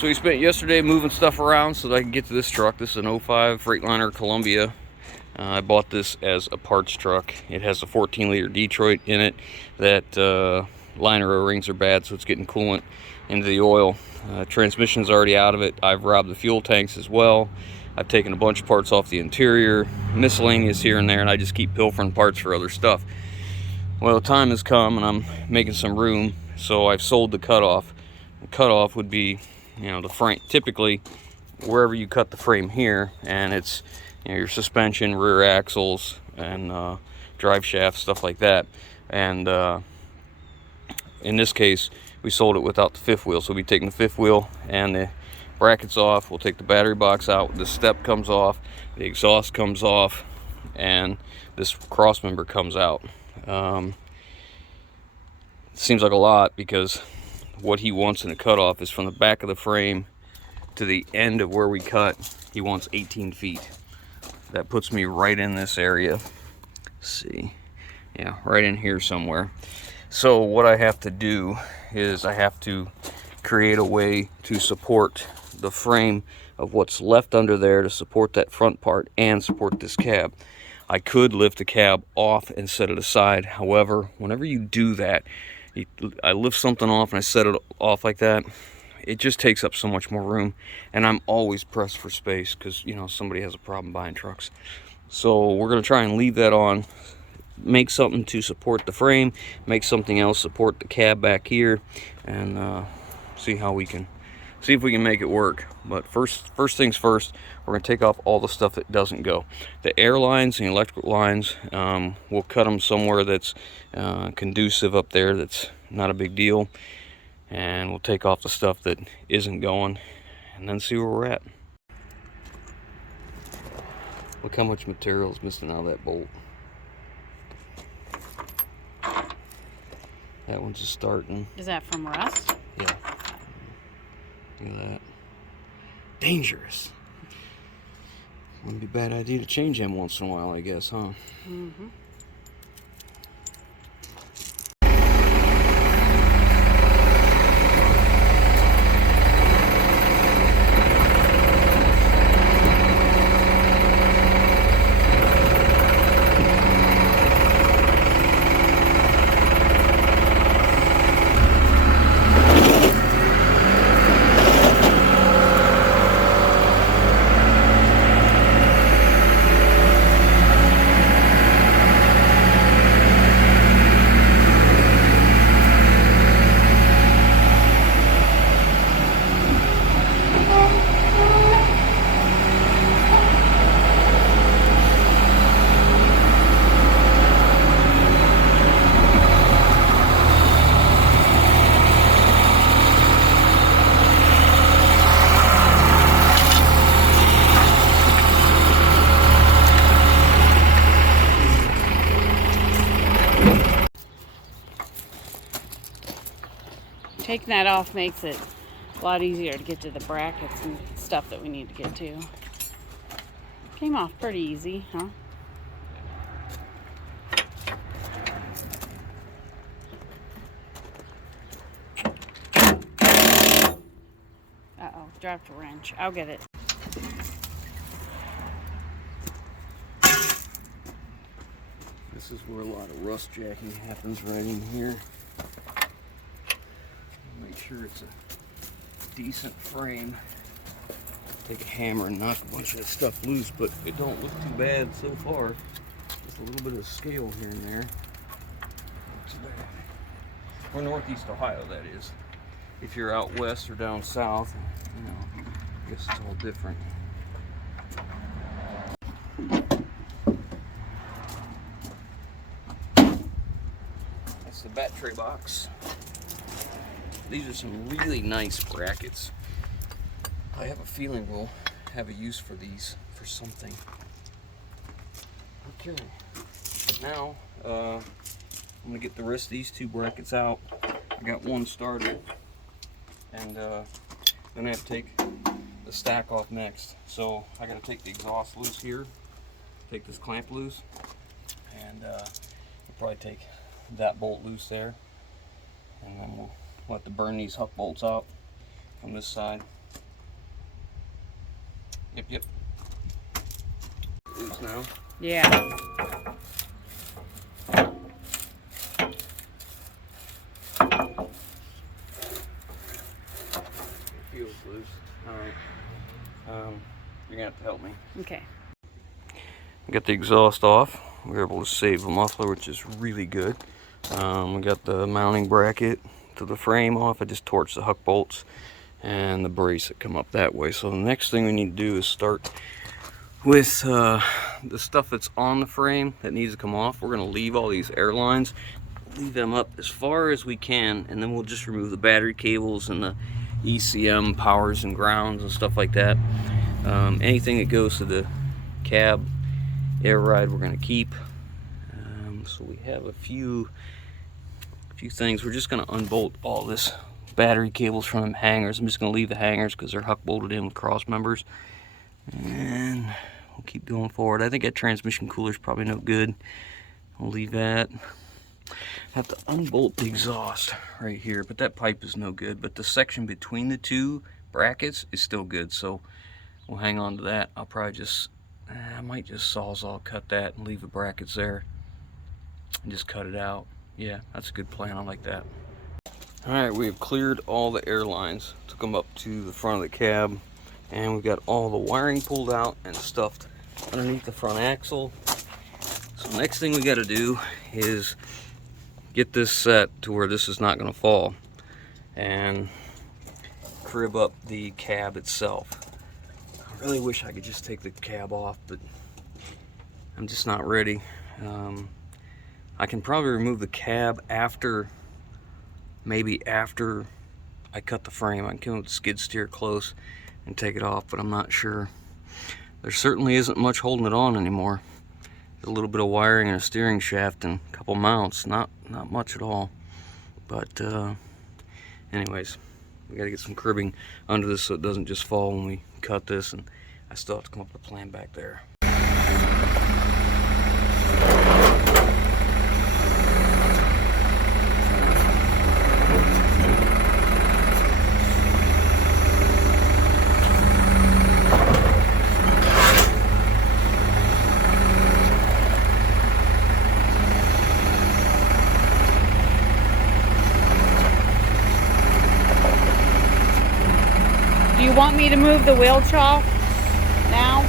So we spent yesterday moving stuff around so that I can get to this truck. This is an 05 Freightliner Columbia. I bought this as a parts truck. It has a 14-liter Detroit in it. That liner O-rings are bad, so it's getting coolant into the oil. Transmission's already out of it. I've robbed the fuel tanks as well. I've taken a bunch of parts off the interior, miscellaneous here and there, and I just keep pilfering parts for other stuff. Well, the time has come and I'm making some room, so I've sold the cutoff. The cutoff would be, the frame, typically wherever you cut the frame here, and it's your suspension, rear axles, and drive shaft, stuff like that. And in this case, we sold it without the fifth wheel, so we'll be taking the fifth wheel and the brackets off. We'll take the battery box out, the step comes off, the exhaust comes off, and this cross member comes out. It seems like a lot because what he wants in a cutoff is from the back of the frame to the end of where we cut. He wants 18 feet. That puts me right in this area. Let's see, yeah, right in here somewhere. So what I have to do is I have to create a way to support the frame of what's left under there to support that front part and support this cab. I could lift the cab off and set it aside. However, whenever you do that, I lift something off and I set it off like that, it just takes up so much more room, and I'm always pressed for space because somebody has a problem buying trucks. So we're going to try and leave that on, make something to support the frame, make something else support the cab back here, and see if we can make it work. But first things first, we're going to take off all the stuff that doesn't go. The air lines and the electrical lines, we'll cut them somewhere that's conducive up there, that's not a big deal. And we'll take off the stuff that isn't going and then see where we're at. Look how much material is missing out of that bolt. That one's just starting. Is that from rust? Yeah. Look at that. Dangerous. Wouldn't be a bad idea to change them once in a while, I guess, huh? Mm-hmm. Taking that off makes it a lot easier to get to the brackets and stuff that we need to get to. Came off pretty easy, huh? Uh-oh, dropped a wrench. I'll get it. This is where a lot of rust jacking happens, right in here. Make sure it's a decent frame. Take a hammer and knock a bunch of that stuff loose, but it don't look too bad so far. Just a little bit of scale here and there. Not too bad. Or northeast Ohio, that is. If you're out west or down south, I guess it's all different. That's the bat tray box. These are some really nice brackets. I have a feeling we'll have a use for these for something. Okay, now I'm gonna get the rest of these two brackets out. I got one started, and then I have to take the stack off next. So I gotta take the exhaust loose here, take this clamp loose, and we'll probably take that bolt loose there, and then we'll have to burn these huck bolts out from this side. Yep. Loose now. Yeah. Feels loose. Alright. You're gonna have to help me. Okay. Got the exhaust off. We were able to save the muffler, which is really good. We got the mounting bracket to the frame off. I just torched the huck bolts and the brace that come up that way. So the next thing we need to do is start with the stuff that's on the frame that needs to come off. We're going to leave all these air lines, leave them up as far as we can, and then we'll just remove the battery cables and the ECM powers and grounds and stuff like that. Anything that goes to the cab air ride we're going to keep. So we have a few things. We're just going to unbolt all this battery cables from them hangers. I'm just going to leave the hangers because they're huck bolted in with cross members, and we'll keep going forward. I think that transmission cooler is probably no good. I'll leave that. Have to unbolt the exhaust right here, but that pipe is no good. But the section between the two brackets is still good, so we'll hang on to that. I'll probably just I might just sawzall cut that and leave the brackets there and just cut it out. Yeah, that's a good plan. I like that. Alright, we have cleared all the air lines, took them up to the front of the cab, and we've got all the wiring pulled out and stuffed underneath the front axle. So next thing we got to do is get this set to where this is not going to fall and crib up the cab itself. I really wish I could just take the cab off, but I'm just not ready. I can probably remove the cab maybe after I cut the frame. I can come with the skid steer close and take it off, but I'm not sure. There certainly isn't much holding it on anymore. There's a little bit of wiring and a steering shaft and a couple mounts, not much at all. But anyways, we got to get some cribbing under this so it doesn't just fall when we cut this, and I still have to come up with a plan back there. Do you want me to move the wheel chock now?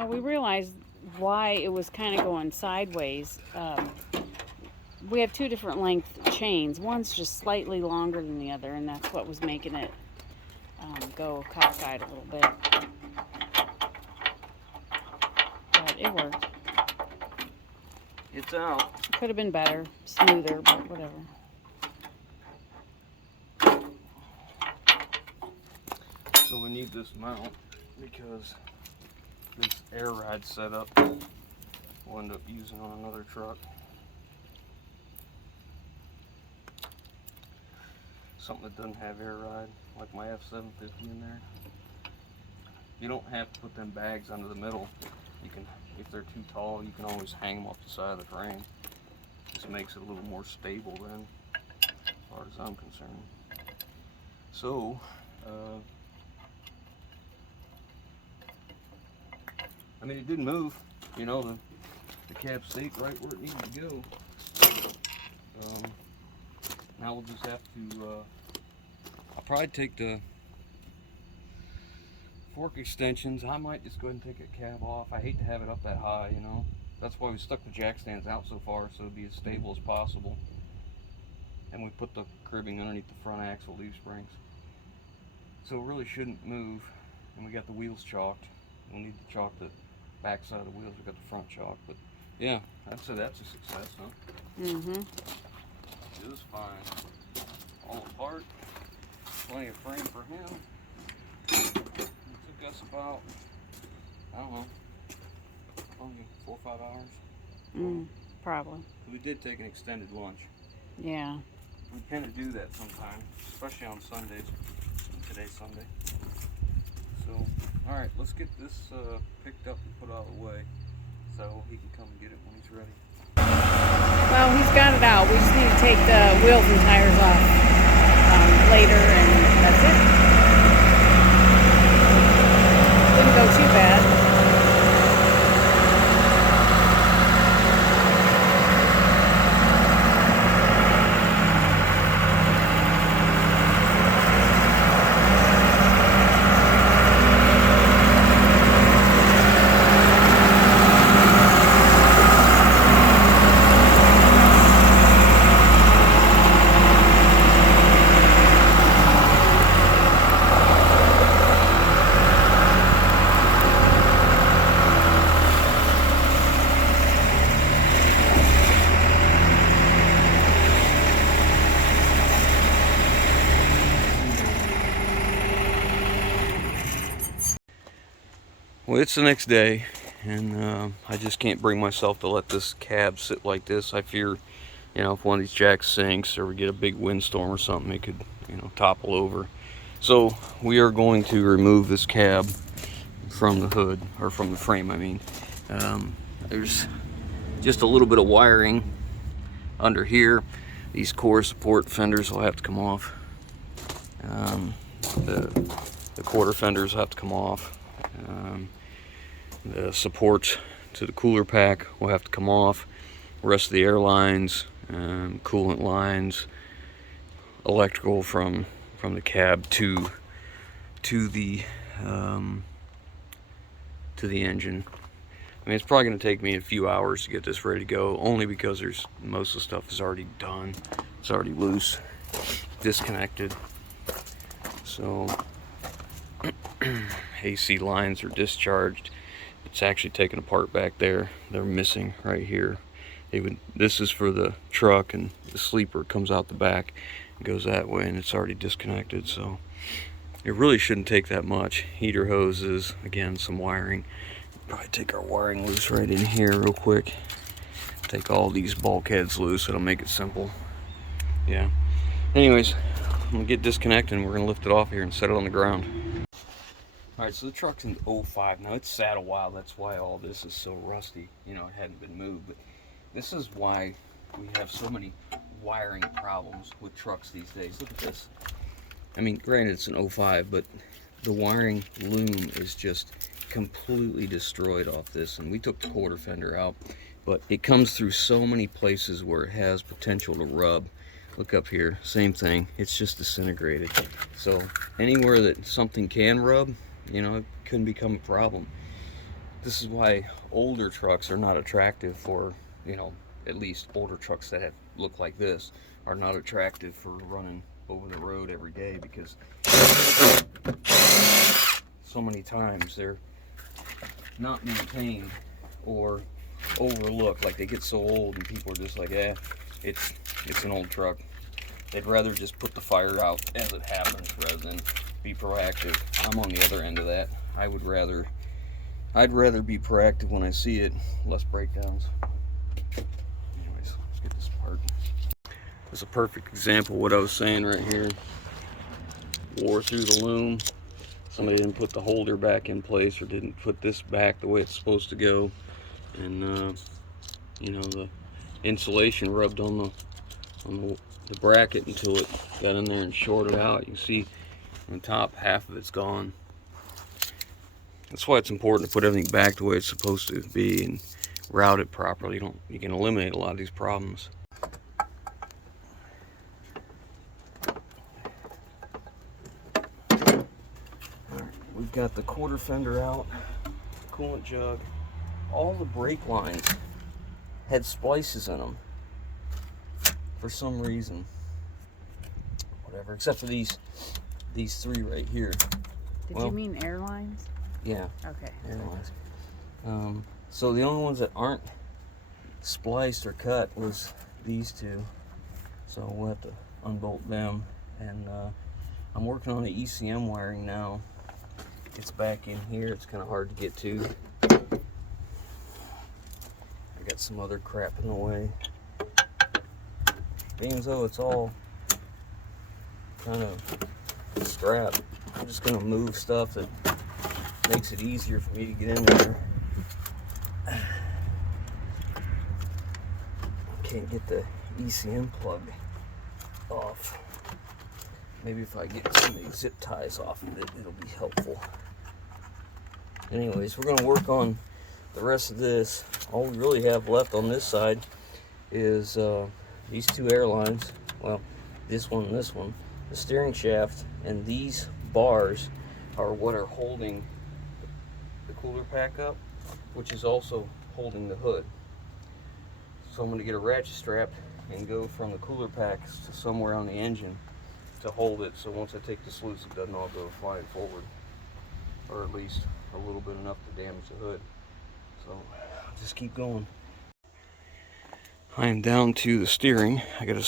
Well, we realized why it was kind of going sideways. We have two different length chains. One's just slightly longer than the other, and that's what was making it go cockeyed a little bit. But it worked. It's out. Could have been better, smoother, but whatever. So we need this mount because this air ride setup we'll end up using on another truck. Something that doesn't have air ride, like my F750 in there. You don't have to put them bags under the middle. You can, if they're too tall, you can always hang them off the side of the frame. This makes it a little more stable then, as far as I'm concerned. So, I mean, it didn't move. You know, the cab stayed right where it needed to go. Now we'll just have to, I'll probably take the fork extensions. I might just go ahead and take a cab off. I hate to have it up that high, you know. That's why we stuck the jack stands out so far, so it'll be as stable as possible. And we put the cribbing underneath the front axle leaf springs. So it really shouldn't move. And we got the wheels chalked. We'll need to chalk the back side of the wheels. We got the front chalked, but yeah, I'd say that's a success, huh? Mm-hmm. It was fine. All apart. Plenty of frame for him. It took us about, I don't know, probably 4 or 5 hours. Probably. We did take an extended lunch. Yeah. We tend to do that sometimes, especially on Sundays. Today's Sunday. So, alright, let's get this picked up and put out of the way so he can come and get it when he's ready. Well, he's got it out. We just need to take the wheels and tires off later, and that's it. Didn't go too bad. Well, it's the next day, and I just can't bring myself to let this cab sit like this. I fear, you know, if one of these jacks sinks or we get a big windstorm or something, it could, you know, topple over. So we are going to remove this cab from the hood, or from the frame, I mean. There's just a little bit of wiring under here. These core support fenders will have to come off. The quarter fenders have to come off. The supports to the cooler pack will have to come off. The rest of the air lines, coolant lines, electrical from the cab to the engine. I mean, it's probably going to take me a few hours to get this ready to go, only because most of the stuff is already done. It's already loose, disconnected. So AC lines are discharged. It's actually taken apart back there. They're missing right here. This is for the truck, and the sleeper comes out the back and goes that way, and it's already disconnected. So it really shouldn't take that much. Heater hoses, again, some wiring. Probably take our wiring loose right in here real quick. Take all these bulkheads loose. It'll make it simple. Yeah. Anyways, I'm gonna get disconnected and we're gonna lift it off here and set it on the ground. Alright, so the truck's in 05 now. It's sat a while. That's why all this is so rusty. You know, it hadn't been moved. But this is why we have so many wiring problems with trucks these days. Look at this. I mean, granted, it's an 05, but the wiring loom is just completely destroyed off this. And we took the quarter fender out, but it comes through so many places where it has potential to rub. Look up here, same thing. It's just disintegrated. So anywhere that something can rub, you know, it can become a problem. This is why older trucks are not attractive for, at least older trucks that look like this are not attractive for running over the road every day, because so many times they're not maintained or overlooked. Like, they get so old and people are just like, it's an old truck. They'd rather just put the fire out as it happens rather than be proactive. I'm on the other end of that. I'd rather be proactive when I see it, less breakdowns. Anyways, let's get this part. This is a perfect example of what I was saying right here. Wore through the loom. Somebody didn't put the holder back in place, or didn't put this back the way it's supposed to go, and the insulation rubbed on the bracket until it got in there and shorted out. You can see on the top, half of it's gone. That's why it's important to put everything back the way it's supposed to be and route it properly. You can eliminate a lot of these problems. We've got the quarter fender out, coolant jug. All the brake lines had splices in them for some reason. Whatever, except for these three right here. Did you mean airlines? Yeah. Okay. Airlines. So the only ones that aren't spliced or cut was these two. So we'll have to unbolt them. And I'm working on the ECM wiring now. It's back in here. It's kind of hard to get to. I got some other crap in the way. Being as though it's all kind of scrap, I'm just going to move stuff that makes it easier for me to get in there. Can't get the ECM plug off. Maybe if I get some of these zip ties off of it, it'll be helpful. Anyways, we're going to work on the rest of this. All we really have left on this side is these two airlines. Well, this one and this one. The steering shaft and these bars are what are holding the cooler pack up, which is also holding the hood. So I'm going to get a ratchet strap and go from the cooler packs to somewhere on the engine to hold it, so once I take this loose, it doesn't all go flying forward, or at least a little bit enough to damage the hood. So I'll just keep going. I am down to the steering. I gotta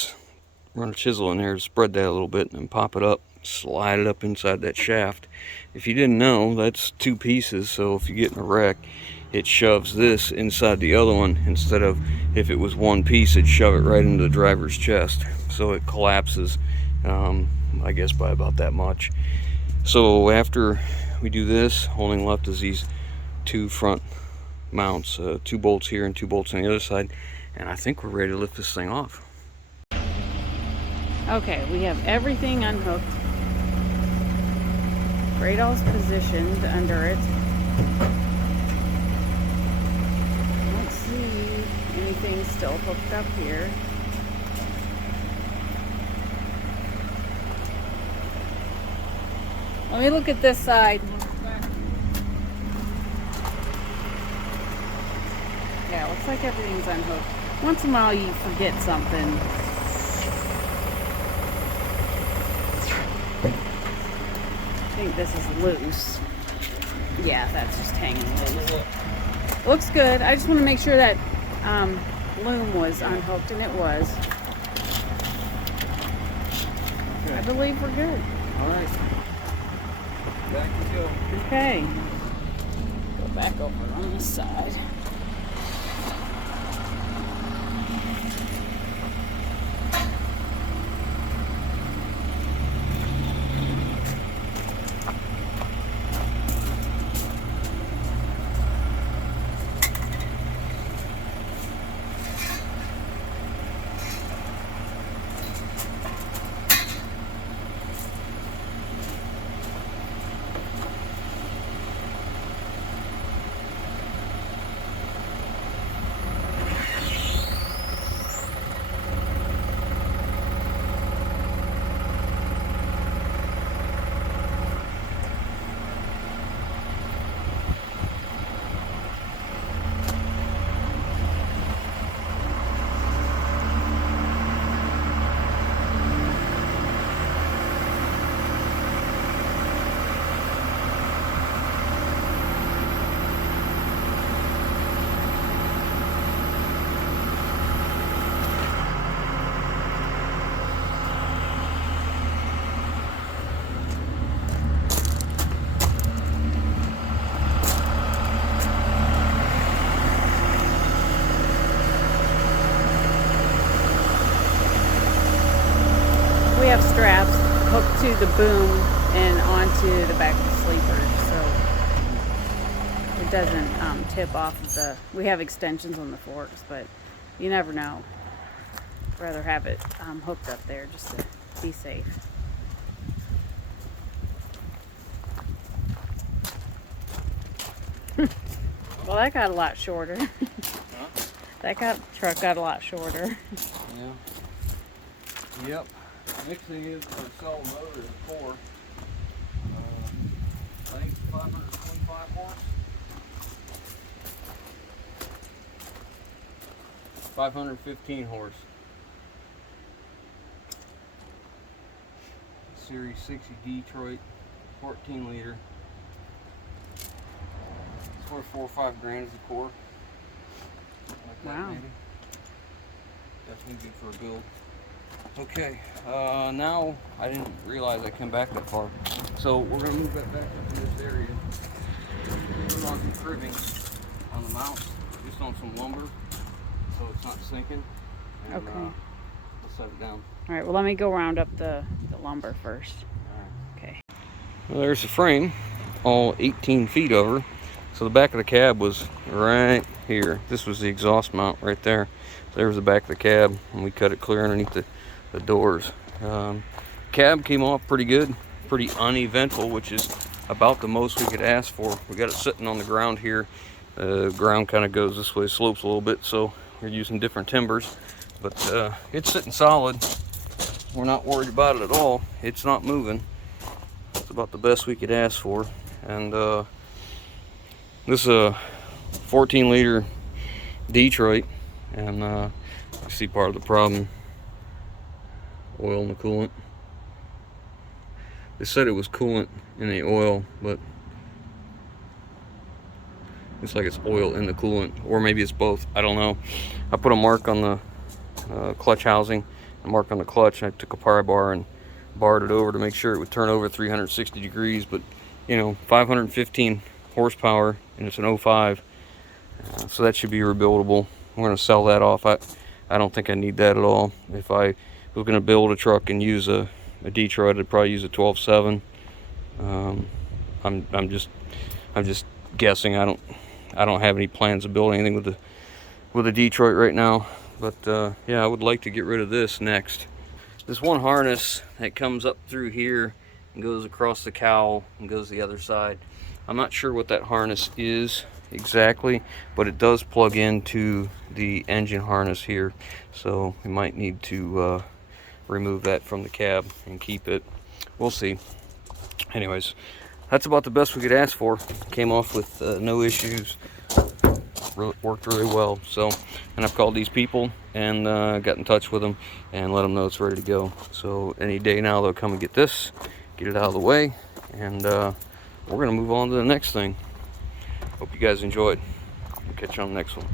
run a chisel in there to spread that a little bit and then pop it up, slide it up inside that shaft. If you didn't know, that's two pieces, so if you get in a wreck, it shoves this inside the other one, instead of, if it was one piece, it'd shove it right into the driver's chest. So it collapses, I guess, by about that much. So after we do this, only left is these two front mounts, 2 bolts here and 2 bolts on the other side, and I think we're ready to lift this thing off. Okay, we have everything unhooked. Radal's positioned under it. I don't see anything still hooked up here. Let me look at this side. Yeah, looks like everything's unhooked. Once in a while you forget something. I think this is loose. Yeah, that's just hanging loose. Looks good. I just want to make sure that loom was unhooked, and it was. Okay. I believe we're good. All right. Back we go. Okay. Go back over on this side. boom and onto the back of the sleeper, so it doesn't tip off of the. We have extensions on the forks, but you never know. I'd rather have it hooked up there just to be safe. Well, that got a lot shorter. Huh? That truck got a lot shorter. Yeah. Yep. Next thing is to sell the motor and the core. I think 525 horse. 515 horse. Series 60 Detroit, 14 liter. It's worth 4 or 5 grand as a core. Like that, Wow. maybe. Definitely good for a build. Okay, now I didn't realize I came back that far. So we're gonna move that back up in this area. Put on some cribbing on the mount, just on some lumber, so it's not sinking. And, Okay. we'll set it down. All right. Well, let me go round up the lumber first. Alright. Okay. Well, there's the frame, all 18 feet over. So the back of the cab was right here. This was the exhaust mount right there. So there was the back of the cab, and we cut it clear underneath the doors. Cab came off pretty good, pretty uneventful, which is about the most we could ask for. We got it sitting on the ground here. The ground kind of goes this way, slopes a little bit, so we're using different timbers. But it's sitting solid. We're not worried about it at all. It's not moving. It's about the best we could ask for. And this is a 14 liter Detroit, and you see part of the problem. Oil in the coolant. They said it was coolant in the oil, but it's like it's oil in the coolant, or maybe it's both. I don't know. I put a mark on the clutch housing, a mark on the clutch, and I took a pry bar and barred it over to make sure it would turn over 360 degrees. But you know, 515 horsepower, and it's an 05, so that should be rebuildable. We're going to sell that off. I don't think I need that at all. If I was going to build a truck and use a Detroit, I'd probably use a 12.7. I'm just guessing. I don't have any plans of building anything with a Detroit right now. But yeah, I would like to get rid of this next. This one harness that comes up through here and goes across the cowl and goes the other side. I'm not sure what that harness is exactly, but it does plug into the engine harness here, so we might need to remove that from the cab and keep it. We'll see. Anyways, that's about the best we could ask for. Came off with no issues. Worked really well. So, and I've called these people and got in touch with them and let them know it's ready to go. So any day now they'll come and get this, get it out of the way, and we're gonna move on to the next thing. Hope you guys enjoyed. We'll catch you on the next one.